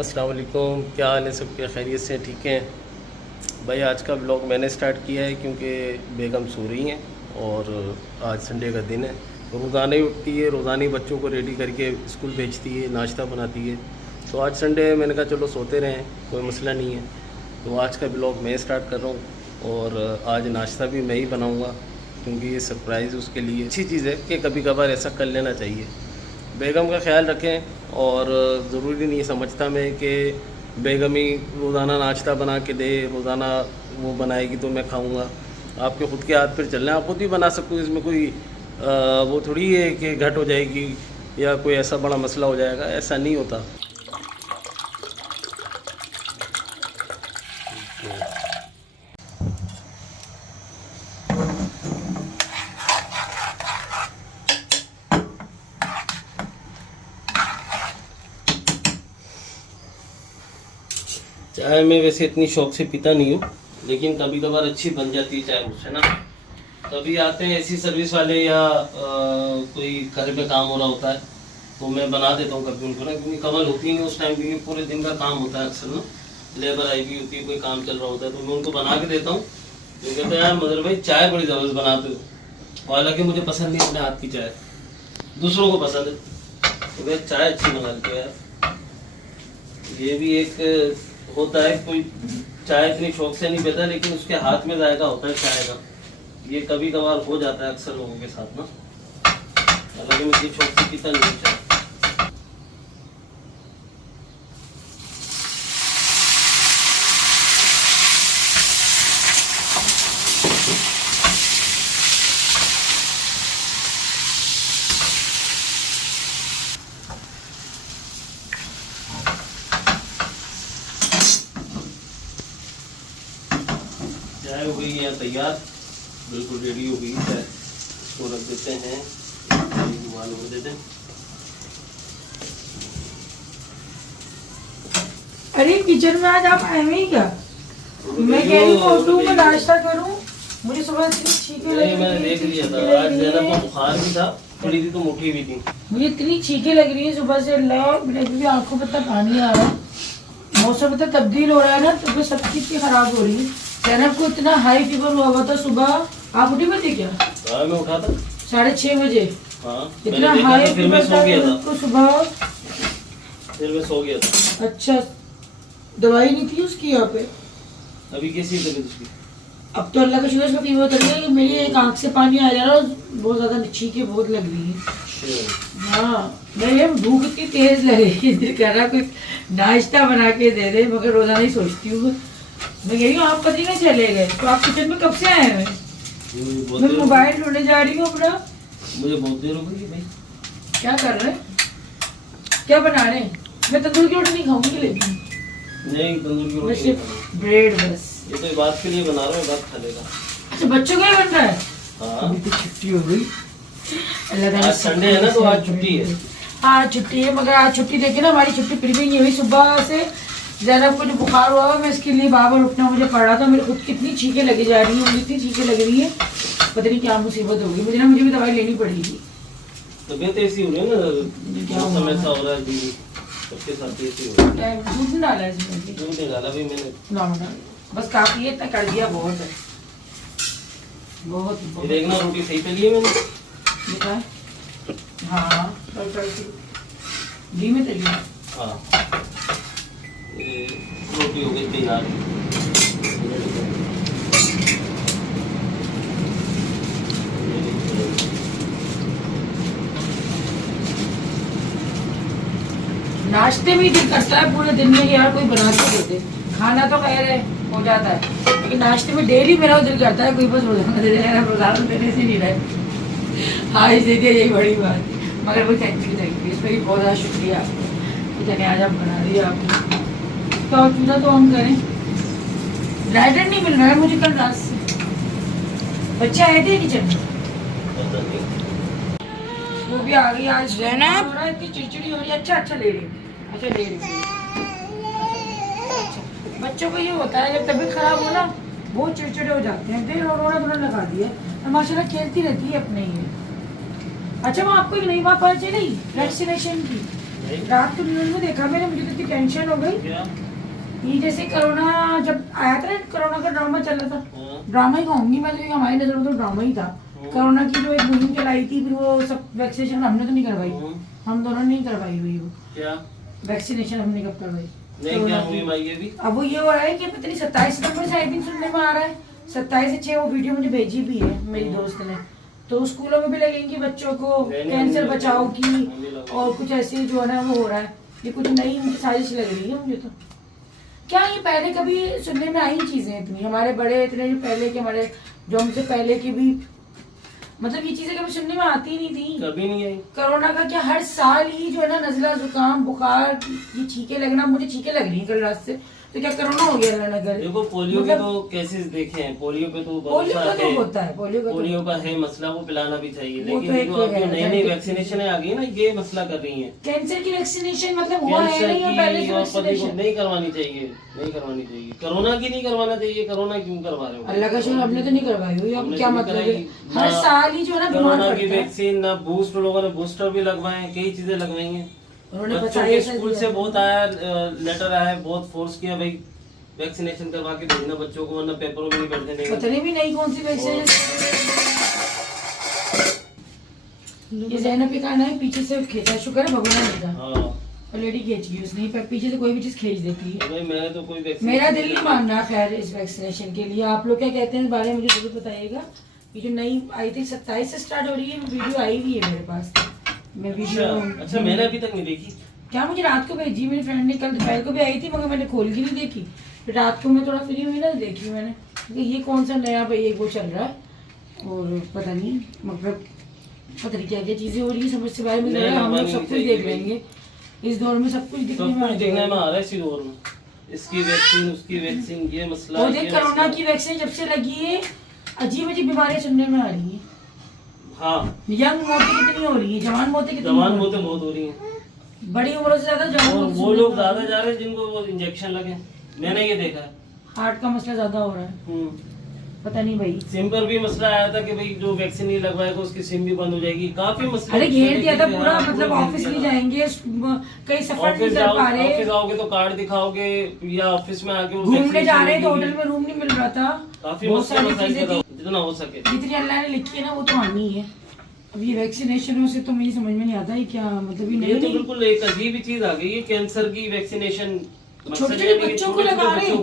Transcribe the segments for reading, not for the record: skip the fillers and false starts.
अस्सलाम वालेकुम, क्या हाल है सबके? खैरियत से ठीक हैं भाई। आज का ब्लॉग मैंने स्टार्ट किया है क्योंकि बेगम सो रही हैं और आज संडे का दिन है। रोज़ाना ही उठती है, रोज़ाना ही बच्चों को रेडी करके स्कूल भेजती है, नाश्ता बनाती है। तो आज संडे है, मैंने कहा चलो सोते रहें, कोई मसला नहीं है। तो आज का ब्लॉग मैं स्टार्ट कर रहा हूँ और आज नाश्ता भी मैं ही बनाऊँगा क्योंकि ये सरप्राइज़ उसके लिए अच्छी चीज़ है कि कभी कभार ऐसा कर लेना चाहिए। बेगम का ख्याल रखें और ज़रूरी नहीं समझता मैं कि बेगम ही रोज़ाना नाश्ता बना के दे, रोज़ाना वो बनाएगी तो मैं खाऊंगा। आपके ख़ुद के हाथ पर चलना, आप खुद भी बना सकते हो। इसमें कोई वो थोड़ी है कि घट हो जाएगी या कोई ऐसा बड़ा मसला हो जाएगा, ऐसा नहीं होता। चाय मैं वैसे इतनी शौक से पीता नहीं हूँ, लेकिन कभी कभार अच्छी बन जाती है चाय मुझसे ना। कभी आते हैं ऐसी सर्विस वाले या कोई घर पे काम हो रहा होता है तो मैं बना देता हूँ कभी उनको ना, क्योंकि कमल होती नहीं उस टाइम, क्योंकि पूरे दिन का काम होता है अक्सर ना, लेबर आई भी होती है, कोई काम चल रहा होता है, तो मैं उनको बना के देता हूँ। तो कहते हैं यार मदर भाई चाय बड़ी ज़बरदस्त बनाते हो। हालांकि मुझे पसंद नहीं अपने हाथ की चाय, दूसरों को पसंद है, तो भाई चाय अच्छी बना लेते हो यार। ये भी एक होता है, कोई चाय इतनी शौक से नहीं पीता लेकिन उसके हाथ में जायका होता है चाय का। ये कभी कभार हो जाता है अक्सर लोगों के साथ ना, हालांकि मैं इतनी शौक से पीता नहीं चाय। चाय हो गई है तैयार, बिल्कुल रेडी हो गई है। इसको रख देते हैं, उबाल हो देते हैं। अरे किचन में आज आप आए ही क्या? मैं कह रही हूँ उठूं मैं नाश्ता करूं, मुझे सुबह इतनी छींकें लग रही मैंने देख लिया था, आज ज़्यादा को बुखार भी था, थोड़ी सी तो उठी भी थी। मुझे इतनी छींकें लग रही है सुबह से, मेरी आंखों में इतना पानी आ रहा है। मौसम इतना तब्दील हो रहा है ना, तो सब चीज खराब हो रही है। जैनब को इतना हाई फीवर हुआ था सुबह। आप उठी हुए थे क्या? हाँ मैं उठा था 6:30 बजे। हाँ इतना हाई फिर मैं सो गया था, उसको सुबह। फिर मैं सो गया था। अच्छा, दवाई नहीं थी उसकी यहाँ पे? अभी कैसी है तबीयत उसकी? अब तो अल्लाह का शुक्र उसका फीवर उतर गया। मेरी एक आंख से पानी आ जा रहा है, बहुत ज्यादा छींकें बहुत लग रही है। हाँ, मेरे भूख इतनी तेज लग रही है, दिल कर रहा कुछ नाश्ता बना के दे दे, मगर रोजाना ही सोचती हूँ। मैं कह रही हूँ आप पति नहीं चले गए तो आप किचन में कब से आए हैं? मैं मोबाइल ढूंढने जा रही हूँ अपना। मुझे बहुत देर हो गई भाई। क्या कर रहे हैं, क्या बना रहे हैं? मैं तंदूर की रोटी नहीं खाऊंगी, लेकिन नहीं तंदूर की रोटी सिर्फ ब्रेड बस। ये तो बात के लिए बना रहा हूँ, बात खा लेगा। अच्छा, बच्चों का ही बन रहा है? हाँ तो छुट्टी हो गई, आज संडे है ना, तो आज छुट्टी है। आज छुट्टी है, मगर आज छुट्टी देखी ना, हमारी छुट्टी फिर भी नहीं हुई। सुबह से जैनब को जो बुखार हुआ, मैं इसके लिए बार उठना मुझे पड़ा था। मेरे खुद कितनी छींकें लगी जा रही हैं, मुझे इतनी छींकें लग रही है, पता नहीं क्या मुसीबत होगी मुझे ना। मुझे भी दवाई लेनी पड़ेगी। तबीयत ऐसी हो रही है ना, मौसम ऐसा हो रहा है, सबके साथ ऐसी हो रहा है। दूध नहीं डाला है इसमें? दूध नहीं डाला भी मैंने, ना बस काफी है, इतना कर दिया बहुत है, बहुत बहुत। देखना रोटी सही तली है मैंने देखा है? हाँ घी में तली। हाँ ये रोटी हो गई तैयार। नाश्ते में दिल करता है पूरे दिन में यार कोई बना के देते। खाना तो खैर है हो जाता है, लेकिन नाश्ते में डेली मेरा दिल करता है कोई बस रोजाना दे दे। रोजाना देने से नहीं रहे, आज दे दिया, यही बड़ी बात है। मगर वो थैंक यू इसमें भी बहुत ज़्यादा शुक्रिया कि चले आज आप बना दिया आपने। तो चूल्हा तो हम करें, लाइटर नहीं मिल रहा है मुझे कल रात से। बच्चे आए थे किचन में, वो भी आ गई आज। जैनब इतनी चिड़चिड़ी हो रही है। अच्छा ले रही, अच्छा ले रही। अच्छा बच्चों को ये होता है, जब तबीयत खराब हो ना बहुत चिड़चिड़े हो जाते हैं। फिर रोना धोना लगा दिया, और माशाल्लाह खेलती रहती है अपने ही। अच्छा वो आपको एक नई बात पता चली वैक्सीनेशन की? रात को न्यूज़ में देखा मैंने, मुझे तो इतनी टेंशन हो गई। क्या? ये जैसे कोरोना जब आया था ना, कोरोना का ड्रामा चल रहा था, ड्रामा ही कहूंगी मैं तो, हमारी नजर में तो ड्रामा ही था। कोरोना की जो एक मुहिम चलाई थी, फिर वो सब वैक्सीनेशन हमने तो नहीं करवाई, हम दोनों नहीं करवाई हुई वो। क्या वैक्सीनेशन हमने कब करवाई? नहीं, क्या मुहिम आई है अभी? अब वो ये हो रहा है कि पता नहीं 27 सितंबर से आई थिंक सुनने में आ रहा है, 27 से 6 वो वीडियो मुझे भेजी भी है मेरी दोस्त ने। तो स्कूलों में भी लगेंगी बच्चों को कैंसर बचाओ की, और कुछ ऐसे जो है ना वो हो रहा है। ये कुछ नई उनकी साजिश लग रही है मुझे तो। क्या ये पहले कभी सुनने में आई चीजें इतनी, हमारे बड़े इतने जो पहले के, हमारे जो हमसे पहले के भी, मतलब ये चीजें कभी सुनने में आती नहीं थी, कभी नहीं आई। कोरोना का क्या हर साल ही जो है ना नजला जुकाम बुखार, ये छींके लगना, मुझे छींके लग रही है कल रात से, तो क्या कोरोना हो गया नगर? देखो पोलियो के तो केसेस देखे हैं, पोलियो पे तो पोलियो का तो होता है, पोलियो का है मसला, वो पिलाना भी चाहिए, वो लेकिन तो एक जो अब है, नई नई वैक्सीनेशन आ गई ना, ये मसला कर रही है। कैंसर की वैक्सीनेशन मतलब हुआ है कैंसर नहीं, या पहले की से और पति को वैक्सीनेशन नहीं करवानी चाहिए, नहीं करवानी चाहिए। कोरोना की नहीं करवाना चाहिए, कोरोना क्यों करवा रहे हो? अल्लाह का शुक्र हमने तो नहीं करवाई हुई। अब हमने क्या तो नहीं मतलब है, कराई। हर ना साल ही जो है ना बीमार कोरोना की पड़ता है। वैक्सीन ना बूस्ट, लोगों ने बूस्टर भी लगवाए, कई चीजें लगवाई हैं। उन्होंने बच्चों बताया के ऐसा स्कूल दिया। से बहुत आया, लेटर आया, बहुत फोर्स किया भाई वैक्सीनेशन करवा के भेजना बच्चों को, वरना पेपरों में नहीं बैठने देंगे। पता नहीं भी नहीं कौन सी वैक्सीन। ये ज़ैनब का ना है, पीछे से खींचा, शुक्र है भगवान ने था, हाँ ऑलरेडी खींच गई उसने, पर पीछे से कोई भी चीज खींच देती है। भाई मैंने तो कोई वैक्सीन मेरा दिल नहीं मानना खैर इस वैक्सीनेशन के लिए। आप लोग क्या कहते हैं इस बारे में मुझे जरूर बताइएगा। ये जो नई आई थी 27 से स्टार्ट हो रही है, वीडियो आई हुई है मेरे पास, मैं वीडियो। अच्छा मैंने अभी तक नहीं देखी। क्या मुझे रात को भेजी मेरी फ्रेंड ने, कल दोपहर को भी आई थी मगर मैंने खोल के नहीं देखी। फिर रात को मैं थोड़ा फ्री हुई ना, देखी मैंने कि ये कौन सा नया भाई एक वो चल रहा है, और पता नहीं मतलब पता नहीं क्या क्या चीजें हो रही है, समझ से बाहर में हम लोग सब कुछ देख लेंगे इस दौर में, सब कुछ दिखने में आ रहा है इसी दौर में, इसकी वैक्सीन उसकी वैक्सीन, ये मसला। और देख कोरोना की वैक्सीन जब से लगी है अजीब अजीब बीमारियां सुनने में आ रही है। हाँ यंग मौतें कितनी हो रही है, जवान मौतें कितनी जवान मौतें बहुत हो रही हैं, बड़ी उम्रों से ज्यादा जवान और मौतें वो सुनने लोग में आ ज्यादा रही जा रहे हैं जिनको वो इंजेक्शन लगे, मैंने ये देखा है। है। हार्ट का मसला ज्यादा हो रहा है, पता नहीं भाई। सिम पर भी मसला आया था कि भाई जो वैक्सीन नहीं लगवाएगा उसकी सिम भी बंद हो जाएगी, काफी मसले। अरे घेर दिया था पूरा, मतलब ऑफिस नहीं जाएंगे, कहीं सफर नहीं कर पा रहे, ऑफिस आओगे तो कार्ड दिखाओगे, या ऑफिस में आके घूमने जा रहे तो होटल में रूम नहीं मिल रहा था, काफी बहुत सारी चीजें थी। जितना हो सके जितनी अल्लाह ने लिखी है ना वो तो आनी है। अब ये वैक्सीनेशनों से तो मुझे समझ में नहीं आता है क्या मतलब, ये तो बिल्कुल एक अजीब ही चीज आ गई है, कैंसर की वैक्सीनेशन छोटे छोटे बच्चों को लगा रहे हैं,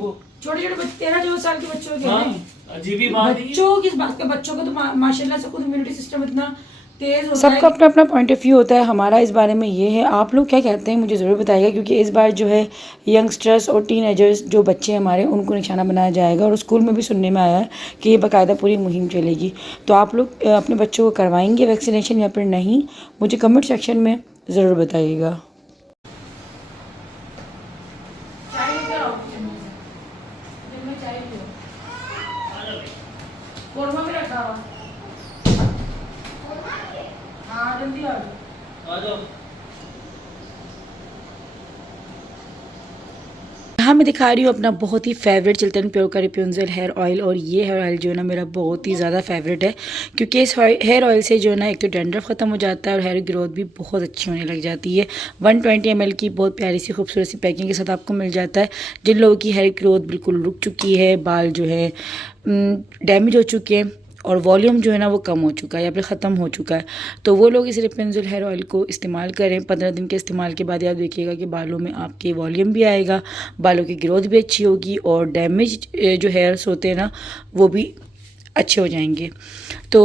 छोटे छोटे 13-14 साल के बच्चों को कह रहे हैं। अजीब ही बात है। बच्चों किस बात का, बच्चों का तो माशाल्लाह से खुद इम्यूनिटी सिस्टम इतना तेज होता है। सबका अपना अपना पॉइंट ऑफ व्यू होता है, हमारा इस बारे में ये है। आप लोग क्या कहते हैं मुझे ज़रूर बताइएगा, क्योंकि इस बार जो है यंगस्टर्स और टीनेजर्स जो बच्चे हमारे उनको निशाना बनाया जाएगा, और स्कूल में भी सुनने में आया है कि ये बाकायदा पूरी मुहिम चलेगी। तो आप लोग अपने बच्चों को करवाएंगे वैक्सीनेशन या फिर नहीं, मुझे कमेंट सेक्शन में ज़रूर बताइएगा। कोरमा में रखा हुआ, हाँ जल्दी आ जाओ। आ जाओ। यहाँ मैं दिखा रही हूँ अपना बहुत ही फेवरेट चिल्टन प्योर का रेप्यूंजल हेयर ऑयल, और ये हेयर ऑयल जो है ना मेरा बहुत ही ज़्यादा फेवरेट है, क्योंकि इस हेयर ऑयल से जो है ना एक तो डैंड्रफ ख़त्म हो जाता है और हेयर ग्रोथ भी बहुत अच्छी होने लग जाती है। 120 ml की बहुत प्यारी सी खूबसूरत सी पैकिंग के साथ आपको मिल जाता है। जिन लोगों की हेयर ग्रोथ बिल्कुल रुक चुकी है, बाल जो है डैमेज हो चुके हैं और वॉल्यूम जो है ना वो कम हो चुका है या फिर ख़त्म हो चुका है, तो वो लोग इस रेप्यूंजल हेयर ऑयल को इस्तेमाल करें। 15 दिन के इस्तेमाल के बाद आप देखिएगा कि बालों में आपके वॉल्यूम भी आएगा, बालों की ग्रोथ भी अच्छी होगी, और डैमेज जो हेयर्स होते हैं ना वो भी अच्छे हो जाएंगे। तो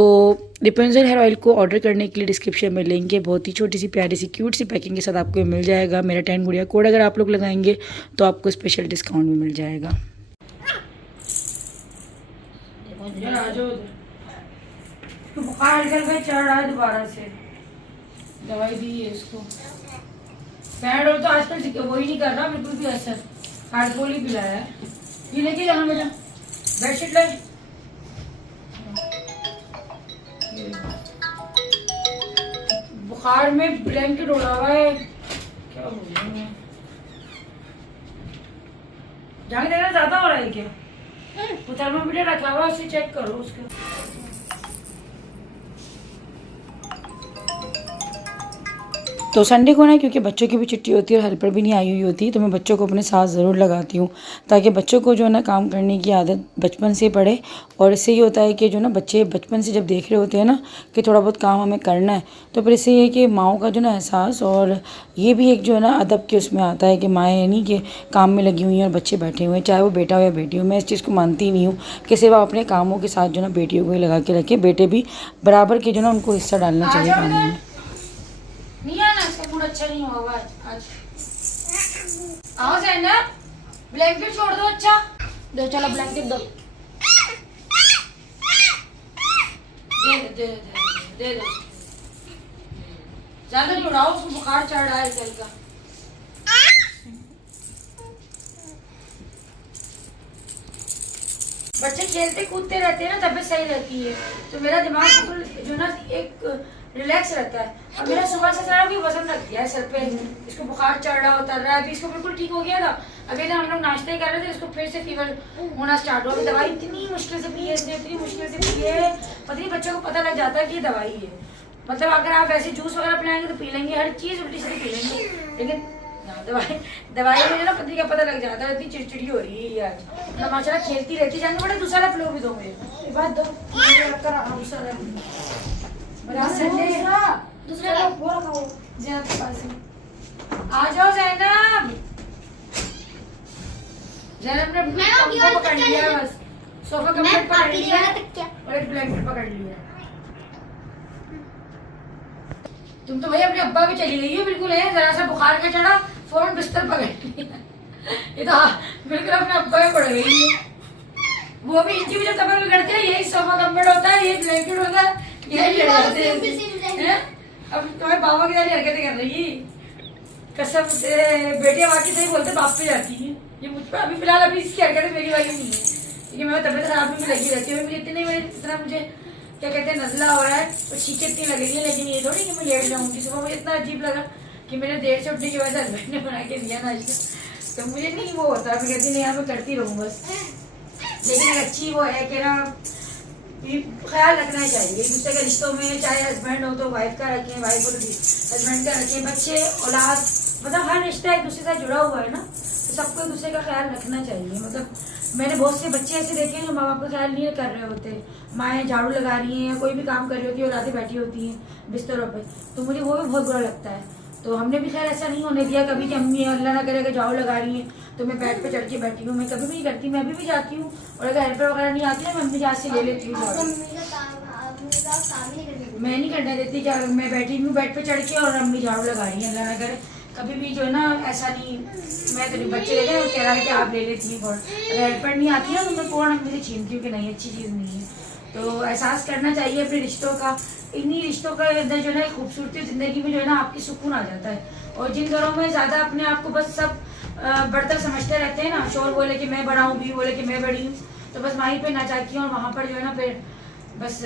रेप्यूंजल हेयर ऑयल को ऑर्डर करने के लिए डिस्क्रिप्शन में लिंक है, बहुत ही छोटी सी प्यारी सी क्यूट सी पैकिंग के साथ आपको मिल जाएगा। मेरा 10 गुड़िया कोड अगर आप लोग लगाएंगे तो आपको स्पेशल डिस्काउंट भी मिल जाएगा। तो बुखार निकल गया, चढ़ रहा है दोबारा से, दवाई दी है इसको। पैराडोल तो आजकल वही नहीं कर रहा बिल्कुल भी असर, हार्डबोल ही पिलाया है। ये लेके जाना बेटा, बेडशीट ले। बुखार में ब्लैंकेट उड़ा हुआ है, क्या हो गया? जाने देना ज्यादा हो रहा है क्या? वो थर्मामीटर रखा हुआ उसे चेक करो उसको। तो संडे को ना क्योंकि बच्चों की भी छुट्टी होती है और हेल्पर भी नहीं आई हुई होती, तो मैं बच्चों को अपने साथ ज़रूर लगाती हूँ ताकि बच्चों को जो है ना काम करने की आदत बचपन से पड़े। और इससे ये होता है कि जो ना बच्चे बचपन से जब देख रहे होते हैं ना कि थोड़ा बहुत काम हमें करना है, तो फिर इससे ये कि माओं का जो ना एहसास और ये भी एक जो है ना अदब के उसमें आता है कि माएँ नहीं कि काम में लगी हुई हैं और बच्चे बैठे हुए हैं, चाहे वो बेटा हो या बेटी हो। मैं इस चीज़ को मानती नहीं हूँ कि सिर्फ आप अपने कामों के साथ जो ना बेटियों को ही लगा के रखें, बेटे भी बराबर के जो ना उनको हिस्सा डालना चाहिए काम में। नहीं आना, इसका मूड अच्छा नहीं होगा आज। आओ ज़ैनब, ब्लैंकेट छोड़ दो। अच्छा दो, चलो ब्लैंकेट दो। दे दो। ज्यादा नहीं उड़ाओ, उसको बुखार चढ़ रहा है कल का। बच्चे खेलते कूदते रहते हैं ना, तबीयत सही रहती है, तो मेरा दिमाग बिल्कुल जो ना एक रिलैक्स रहता है। अब मेरा सुबह से सारा भी वजन रख दिया है सर पे, इसको बुखार चढ़ रहा उतर रहा है। अभी इसको बिल्कुल ठीक हो गया था, अभी ना हम लोग नाश्ते ही कर रहे थे, इसको फिर से फीवर होना स्टार्ट हुआ। अभी दवाई इतनी मुश्किल से पी है इसने, इतनी मुश्किल से पी है, पता नहीं बच्चों को पता लग जाता है कि ये दवाई है। मतलब अगर आप वैसे जूस वगैरह पिलाएंगे तो पी लेंगे, हर चीज़ उल्टी सीधी पी लेंगे, लेकिन दवाई में ना पत्नी का पता लग जाता है। इतनी चिड़चिड़ी हो रही है ये आज, मतलब माशाल्लाह खेलती रहती। जाने बड़ा दूसरा फ्लो भी दो मुझे बात दो, दूसरा आ जाओ ज़ैनब। ज़ैनब ने कंबल पकड़ लिया, बस सोफा कंबल पकड़ लिया और एक ब्लैंकेट पकड़ लिया। तुम तो भाई अपने अब्बा भी चली गई हो बिल्कुल है, जरा सा बुखार का चढ़ा फौरन बिस्तर पकड़ लिया। ये तो बिल्कुल अपने अब्बा में पड़ गई है। वो भी इनकी भी जब तबीयत बिगड़ती है यही सोफा कंबल होता है, यही ब्लैंकेट होता है, यही लगाते हैं। अब तुम्हारे बाबा की सारी हरकतें कर रही है कसम से। बेटियां वाकई सही बोलते बाप पे जाती है। ये मुझ पर अभी फिलहाल अभी इसकी हरकतें मेरी वाली नहीं है, क्योंकि मैं तबीयत खराब में लगी रहती हूँ। मुझे इतना मुझे क्या कहते हैं नजला हो रहा है और चीखें इतनी लग रही है, लेकिन ये थोड़ी कि मैं लेट जाऊँगी। सुबह मुझे इतना अजीब लगा कि मेरे देर से उठने की वजह से हस्बैंड ने बना के दिया नाश्ता, तो मुझे नहीं वो होता, मैं कहती नहीं यार मैं करती रहूँ बस। लेकिन एक अच्छी वो है कि ना ख्याल रखना चाहिए एक दूसरे के रिश्तों में, चाहे हस्बैंड हो तो वाइफ का रखें, वाइफ हो तो हस्बैंड का रखें, बच्चे औलाद, मतलब हर रिश्ता एक दूसरे से जुड़ा हुआ है ना, तो सबको एक दूसरे का ख्याल रखना चाहिए। मतलब मैंने बहुत से बच्चे ऐसे देखे हैं जो माँ बाप का ख्याल नहीं कर रहे होते, माएँ झाड़ू लगा रही हैं या कोई भी काम कर रही होती है, औलादें बैठी होती हैं बिस्तरों पर, तो मुझे वो भी बहुत बुरा लगता है। तो हमने भी खैर ऐसा नहीं होने दिया कभी कि अम्मी अल्लाह ना करे अगर झाड़ू लगा रही हैं तो मैं बेड पे चढ़ के बैठी हूँ, मैं कभी भी नहीं करती। मैं अभी भी जाती हूँ और अगर हेल्पर वगैरह नहीं आती है मैं अम्मी के हाथ से ले लेती हूँ झाड़ू। मैं नहीं करने देती कि मैं बैठी हूँ बेड पे चढ़ के और अम्मी झाड़ू लगा रही है, अल्लाह ना करे कभी भी जो है ना ऐसा नहीं। मैं तो नहीं, बच्चे लेते हैं कह रहा है कि आप ले लेती हैं फौरन, अगर हेल्पर नहीं आती है तो मैं फौरन अम्मी से छीनती हूँ कि नहीं अच्छी चीज़ नहीं है। तो एहसास करना चाहिए अपने रिश्तों का, इन्हीं रिश्तों के अंदर जो है ना खूबसूरती ज़िंदगी में जो है ना आपकी सुकून आ जाता है। और जिन घरों में ज़्यादा अपने आप को बस सब बढ़तर समझते रहते हैं ना, शोर बोले कि मैं बड़ा हूँ, भी बोले कि मैं बड़ी हूँ, तो बस वहीं पे नाचाकी और वहाँ पर जो है ना फिर बस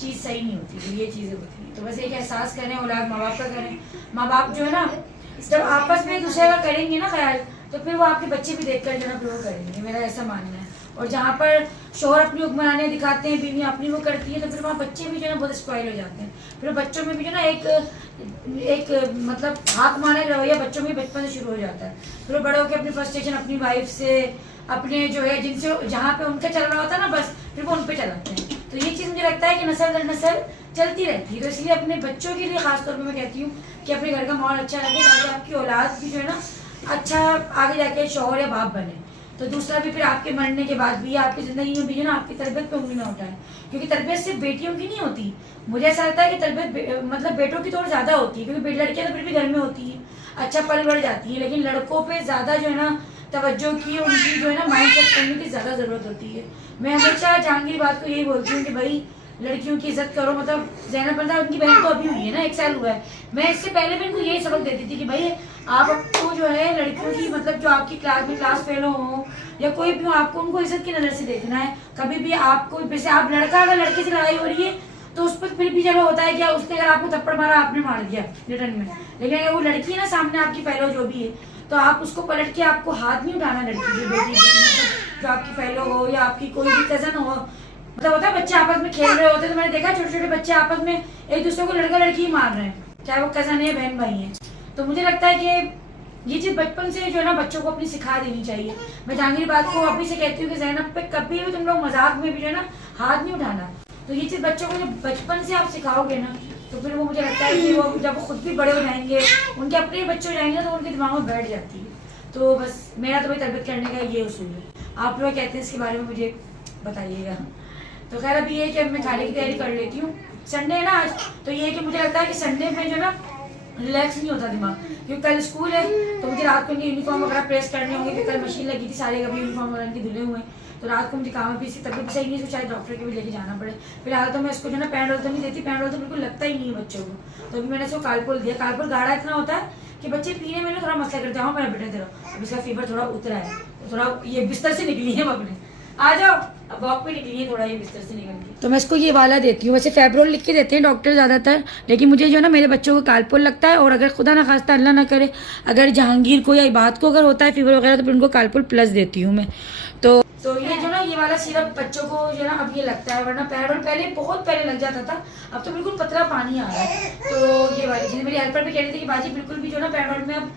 चीज़ सही नहीं होती, फिर ये चीज़ें होती हैं। तो बस एक एहसास करें, औलाद माँ बाप का करें। माँ बाप जो है ना जब आपस में एक दूसरे का करेंगे ना ख्याल, तो फिर वो आपके बच्चे भी देख कर जो है ग्रो करेंगे, मेरा ऐसा मानना है। और जहाँ पर शोहर अपनी हुक्मरानियाँ दिखाते हैं, बीवी अपनी वो करती है, तो फिर वहाँ बच्चे भी जो है बहुत स्पॉइल हो जाते हैं। फिर बच्चों में भी जो ना एक मतलब हाथ मारने रवैया बच्चों में बचपन से शुरू हो जाता है। फिर वो बड़े होकर अपनी फ्रस्ट्रेशन अपनी वाइफ से, अपने जो है जिनसे जहाँ पे उनका चल रहा होता है ना बस फिर वो उन पे चलाते हैं। तो ये चीज़ मुझे लगता है कि नस्ल दर नस्ल चलती रहती है। तो इसलिए अपने बच्चों के लिए खासतौर पर मैं कहती हूँ कि अपने घर का माहौल अच्छा रखें ताकि आपकी औलाद भी जो है ना अच्छा आगे जाके शौहर या बाप बने। तो दूसरा भी फिर आपके मरने के बाद भी आपकी ज़िंदगी में भी जो ना आपकी तरबियत पे उंगली ना उठाए, क्योंकि तरबियत सिर्फ बेटियों की नहीं होती। मुझे ऐसा लगता है कि तरबियत मतलब बेटों की थोड़ी ज़्यादा होती है, क्योंकि लड़कियाँ तो फिर भी घर में होती हैं, अच्छा पल बढ़ जाती है, लेकिन लड़कों पे ज़्यादा जो है ना तवज्जो की, उनकी जो है ना माइंड सेट करने की ज़्यादा ज़रूरत होती है। मैं हमेशा जहांगीर बात को यही बोलती हूँ कि भाई लड़कियों की इज्जत करो। मतलब ज़ैनब बंदा उनकी बहन तो अभी हुई है ना, 1 साल हुआ है, मैं इससे पहले भी इनको यही सबक देती थी कि भाई आपको जो है लड़कियों की मतलब जो आपकी क्लास में क्लास फेलो हो या कोई भी हो, आपको उनको इज्जत की नज़र से देखना है। कभी भी आपको जैसे आप लड़का अगर लड़के से लड़ाई हो रही है तो उस पर फिर भी चलो होता है क्या उसने अगर आपको थप्पड़ मारा आपने मार दिया रिटर्न में, लेकिन अगर वो लड़की है ना सामने आपकी फेलो जो भी है तो आप उसको पलट के आपको हाथ नहीं उठाना लड़की की, बेटी मतलब जो आपकी फेलो हो या आपकी कोई भी कजन हो। मतलब होता है बच्चे आपस में खेल रहे होते हैं, तो मैंने देखा छोटे छोटे बच्चे आपस में एक दूसरे को लड़का लड़की ही मार रहे हैं, चाहे वो कज़न है बहन भाई हैं। तो मुझे लगता है कि ये चीज़ बचपन से जो है ना बच्चों को अपनी सिखा देनी चाहिए। मैं जहांगीर बात को अभी से कहती हूँ कि ज़ैनब पे कभी भी तुम लोग मजाक में भी जो है ना हाथ नहीं उठाना। तो ये चीज़ बच्चों को जब बचपन से आप सिखाओगे ना तो फिर वो मुझे लगता है कि वो जब वो खुद भी बड़े हो जाएंगे, उनके अपने बच्चे हो जाएंगे तो उनके दिमाग में बैठ जाती है। तो बस मेरा तो भाई तरबियत करने का ये उसूल है। आप लोग कहते हैं इसके बारे में मुझे बताइएगा। तो खैर अभी ये है कि अब मैं खाने की तैयारी कर लेती हूँ। संडे है ना आज, तो ये है कि मुझे लगता है कि संडे में जो ना रिलैक्स नहीं होता दिमाग, क्योंकि कल स्कूल है तो मुझे रात को इनकी यूनिफॉर्म वगैरह प्रेस करने होंगे, क्योंकि कल मशीन लगी थी, सारे कभी यूनिफॉर्म वगैरह इनके धुले हुए हैं। तो रात को मुझे काम भी इसकी तबीयत सही नहीं, तो शायद डॉक्टर के भी लेके जाना पड़े। फिलहाल तो मैं इसको जो ना पैराडोल तो नहीं देती, पैराडोल तो बिल्कुल लगता ही नहीं है बच्चों को। तो अभी मैंने इसको कालपोल दिया। कालपोल गाढ़ा इतना होता है कि बच्चे पीने में ना थोड़ा मसला करते हैं। मेरा बेटा तेरा अब इसका फीवर थोड़ा उतरा है, तो थोड़ा ये बिस्तर से निकली है अपने, आ जाओ अब वॉक पे निकली है, थोड़ा ये बिस्तर से निकल के। तो मैं इसको ये वाला देती हूँ। वैसे फेब्रोल लिख के देते हैं डॉक्टर ज़्यादातर, लेकिन मुझे जो है ना मेरे बच्चों को कालपोल लगता है। और अगर खुदा ना खास्ता अल्लाह ना करे अगर जहांगीर को या इबाद को अगर होता है फीवर वगैरह तो फिर उनको कालपोल प्लस देती हूँ मैं। तो ये जो ना ये वाला सिरप बच्चों को जो ना अब ये लगता है, वरना पैराडोल पहले बहुत पहले लग जाता था, अब तो बिल्कुल पतला पानी आ रहा है। तो ये वाली चीज़ मेरी हेल्पर भी कह रही थी कि बाजी बिल्कुल भी जो ना पैराडोल में अब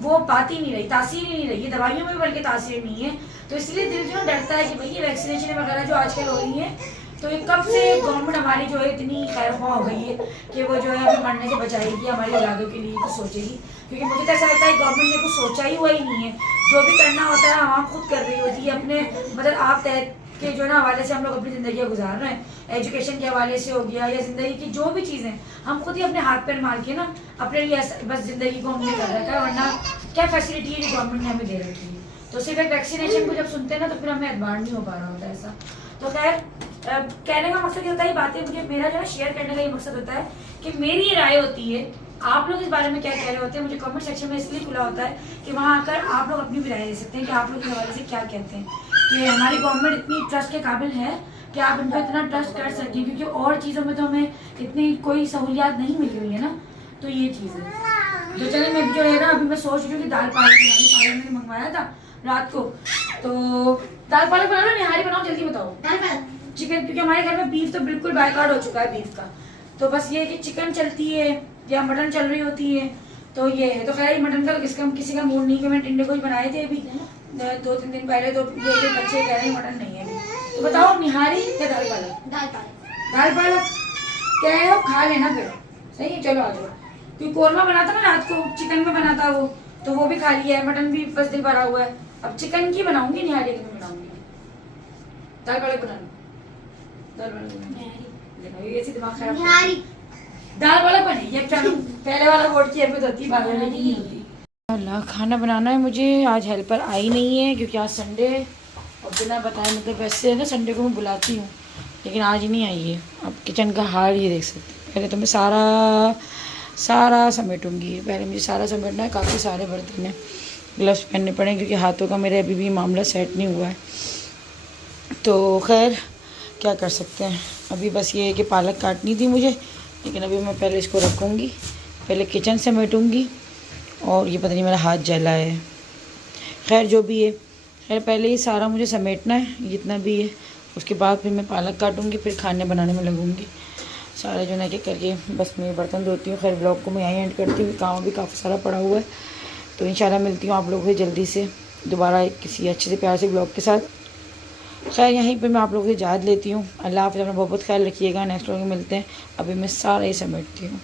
वो बात ही नहीं रही, तासीर ही नहीं रही है, दवाइयों में भी बल्कि तासीर नहीं है। तो इसलिए दिल जो डरता है कि भाई ये वैक्सीनेशन वगैरह जो आजकल हो रही है, तो ये कब से गवर्नमेंट हमारी जो है इतनी खैरख्वाह हो गई है कि वो जो है हमें मरने से बचाएगी, हमारी औलादों के लिए कुछ सोचेगी। क्योंकि मुझे तो ऐसा लगता है गवर्नमेंट ने कुछ सोचा ही हुआ ही नहीं है। जो भी करना होता है आवाम खुद कर रही होती है अपने, मतलब आप तहत के जो ना हवाले से हम लोग अपनी ज़िंदगी गुजार रहे हैं। एजुकेशन के हवाले से हो गया या ज़िंदगी की जो भी चीज़ें हम खुद ही अपने हाथ पैर मार के ना अपने लिए बस ज़िंदगी को हमने कर रखा है, वरना क्या फैसिलिटी है जो गवर्नमेंट ने हमें दे रखी है। तो सिर्फ एक वैक्सीनेशन को जब सुनते हैं ना तो फिर हमें एतबार नहीं हो पा रहा होता ऐसा। तो खैर कहने का मकसद ये होता है, बातें मुझे मेरा जो है शेयर करने का ये मकसद होता है कि मेरी राय होती है, आप लोग इस बारे में क्या कह रहे होते हैं। मुझे कमेंट सेक्शन में इसलिए खुला होता है कि वहाँ आकर आप लोग अपनी भी राय दे सकते हैं कि आप लोग के हवाले से क्या कहते हैं कि हमारी गवर्नमेंट इतनी ट्रस्ट के काबिल है कि आप उन पर इतना ट्रस्ट कर सकते हैं, क्योंकि और चीज़ों में तो हमें इतनी कोई सहूलियात नहीं मिल रही है ना। तो ये चीज़ है। तो चलिए मैं जो है ना अभी मैं सोच रही हूँ कि दाल पालक बना लूँ। पालक मैंने मंगवाया था रात को, तो दाल पालक बना लो, निहारी बनाओ, जल्दी बताओ। चिकन, क्योंकि हमारे घर में बीफ तो बिल्कुल बायकॉट हो चुका है बीफ का। तो बस ये कि चिकन चलती है या मटन चल रही होती है, तो ये है। तो खैर मटन का किसी का मूड नहीं कि मैंने टिंडे कुछ बनाए थे अभी 2-3 दिन पहले, तो ये बच्चे कह रहे हैं मटन नहीं है अभी। तो बताओ निहारी या दाल पालक? दाल पालक कह रहे हो, खा लेना फिर, सही है। चलो आ जाओ। क्योंकि कौरमा बना था ना रात को, चिकन में बना था वो, तो वो भी खा लिया है। मटन भी बस दिल भरा हुआ है। अब चिकन की बनाऊंगी, निहारी की बनाऊंगी। दाल पालक बना लो, दाल पालक ये दिमाग खराब। दाल पालक बनेगी। अब चलो पहले वाला वोट की अहमियत होती है, बाद वाले की नहीं होती। अल्लाह खाना बनाना है मुझे। आज हेल्पर आई नहीं है क्योंकि आज संडे, और बिना बताए मतलब वैसे ना संडे को मैं बुलाती हूँ, लेकिन आज नहीं आई है। अब किचन का हाल ये देख सकते हैं। पहले तो मैं सारा समेटूंगी। पहले मुझे सारा समेटना है, काफ़ी सारे बर्तन हैं, ग्लव्स पहनने पड़े क्योंकि हाथों का मेरे अभी भी मामला सेट नहीं हुआ है। तो खैर क्या कर सकते हैं। अभी बस ये है कि पालक काटनी थी मुझे, लेकिन अभी मैं पहले इसको रखूँगी, पहले किचन समेटूंगी। और ये पता नहीं मेरा हाथ जला है, खैर जो भी है। खैर पहले ये सारा मुझे समेटना है जितना भी है, उसके बाद फिर मैं पालक काटूंगी, फिर खाने बनाने में लगूंगी। सारे जो ना कि करके बस मैं बर्तन धोती हूँ। खैर ब्लॉग को मैं यहीं एंड करती हूँ, काम भी काफ़ी सारा पड़ा हुआ है। तो इंशाल्लाह मिलती हूँ आप लोगों से जल्दी से दोबारा किसी अच्छे से प्यार से ब्लॉग के साथ। खैर यहीं पर मैं आप लोगों से इजाज़त लेती हूँ। अल्लाह हाफ़िज़, अपना बहुत ख्याल रखिएगा। नेक्स्ट व्लॉग में मिलते हैं। अभी मैं सारा ही समेटती हूँ।